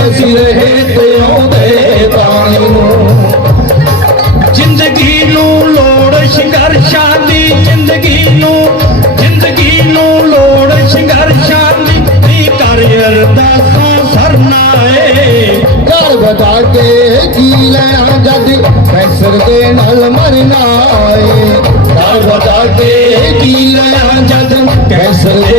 ਅਸੀਂ ਜ਼ਿੰਦਗੀ ਨੂੰ ਲੋੜ ਸੰਘਰਸ਼ਾਂ ਜ਼ਿੰਦਗੀ ਨੂੰ ਜ਼ਿੰਦਗੀ ਨੂੰ ਲੋੜ ਸੰਘਰਸ਼ਾਂ ਦੀ ਏ। ਘਰ ਬਟਾ ਕੇ ਕੀ ਲੈਣਾ ਜਦ ਕੈਸਰ ਦੇ ਨਾਲ ਮਰਨਾ ਏ। ਘਰ ਬਟਾ ਕੇ ਕੀ ਲੈਣਾ ਜਦ ਕੈਸਰ ਦੇ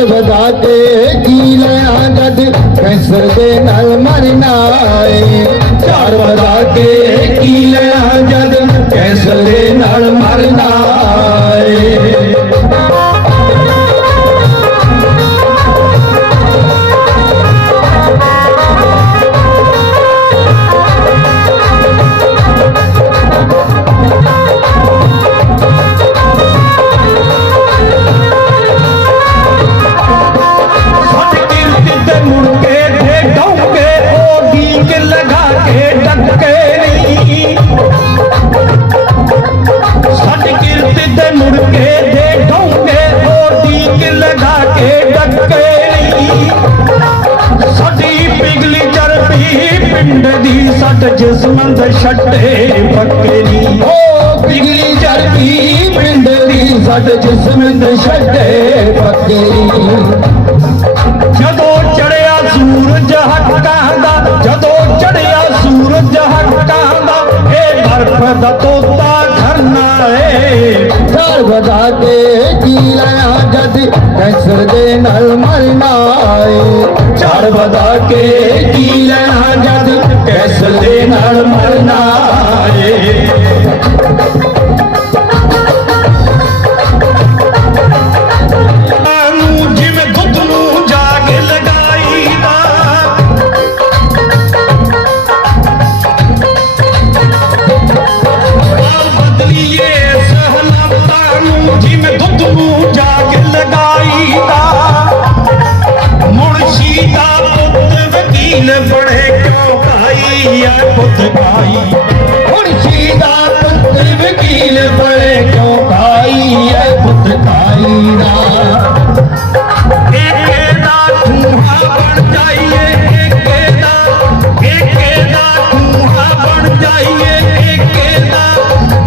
ਝਾੜ ਵਧਾ ਕੇ ਜੀ ਲੈਣਾ ਜਦ ਕੈਂਸਰ ਦੇ ਨਾਲ ਮਰਨਾ ਏ। ਝਾੜ ਵਧਾ ਕੇ ਜੀ ਲੈਣਾ ਜਦ ਕੈਂਸਰ ਦੇ ਨਾਲ ਮਰਨਾ ਲਗਾ ਕੇ ਡੱਕੇ ਨਹੀਂ। ਸੱਟ ਕਿਰਤ ਤੇ ਮੁੜ ਕੇ ਦੇਖੋਗੇ ਉਹ ਡੀਕ ਲਗਾ ਕੇ ਡੱਕੇ ਨਹੀਂ। ਸਾਡੀ ਪਿਗਲੀ ਚਰਬੀ ਪਿੰਡ ਦੀ ਸੱਟ ਜਿਸਮ ਦੇ ਛੱਡੇ ਪੱਕੇ ਨਹੀਂ। ਉਹ ਪਿਗਲੀ ਚਰਬੀ ਪਿੰਡ ਦੀ ਸੱਟ ਜਿਸਮ ਦੇ ਛੱਡੇ ਪੱਕੇ ਜਦੋਂ ਦਾ ਜਦੋਂ ਚੜਿਆ ਸੂਰਜ ਹੱਕਾਂ ਦਾ ਇਹ ਬਰਫ਼ ਦਾ ਤੋਤਾ ਖਰਨਾ ਏ। ਝਾੜ ਵਧਾ ਕੇ ਜੀ ਲੈਣਾ ਜਦ ਕੈਂਸਰ ਦੇ ਨਾਲ ਮਰਨਾ ਏ। ਝਾੜ ਵਧਾ ਕੇ ਜੀ ਲੈਣਾ ਜਦ ਕੈਂਸਰ ਦੇ ਨਾਲ ਮਰਨਾ ਏ। ਬੜੇ ਕਿਉਂ ਭਾਈ ਐ ਪੁੱਤ ਦਾ? ਏਕੇ ਦਾ ਖੂਹਾ ਬਣ ਜਾਈਏ ਏਕੇ ਦਾ ਏਕੇ ਦਾ ਖੂਹਾ ਬਣ ਜਾਈਏ ਏਕੇ ਦਾ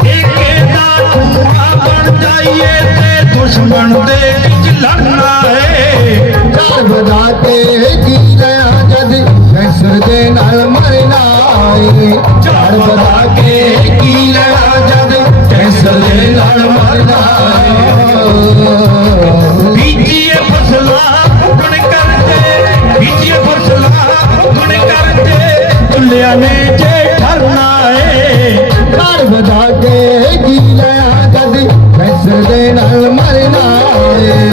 ਏਕੇ ਦਾ ਖੂਹਾ ਬਣ ਜਾਈਏ ਤੇ ਦੁਸ਼ਮਣ ਦੇ ਵਿੱਚ ਲੜਨਾ ਏ। ਝਾੜ ਵਧਾ ਕੇ ਜੀ ਲੈਣਾ ਜਦ ਕੈਂਸਰ ਦੇ ਨਾਲ ਮਰਨਾ ਏ? ਝਾੜ ਵਧਾ ਕੇ ਚੁੱਲਿਆਂ ਨੇ ਜੇ ਠਰਨਾ ਏ, ਘਰ ਵਧਾ ਕੇ ਕੀ ਲਿਆ ਕਦੀ। ਫੈਸਲੇ ਨਾਲ ਮਰਨਾ ਏ।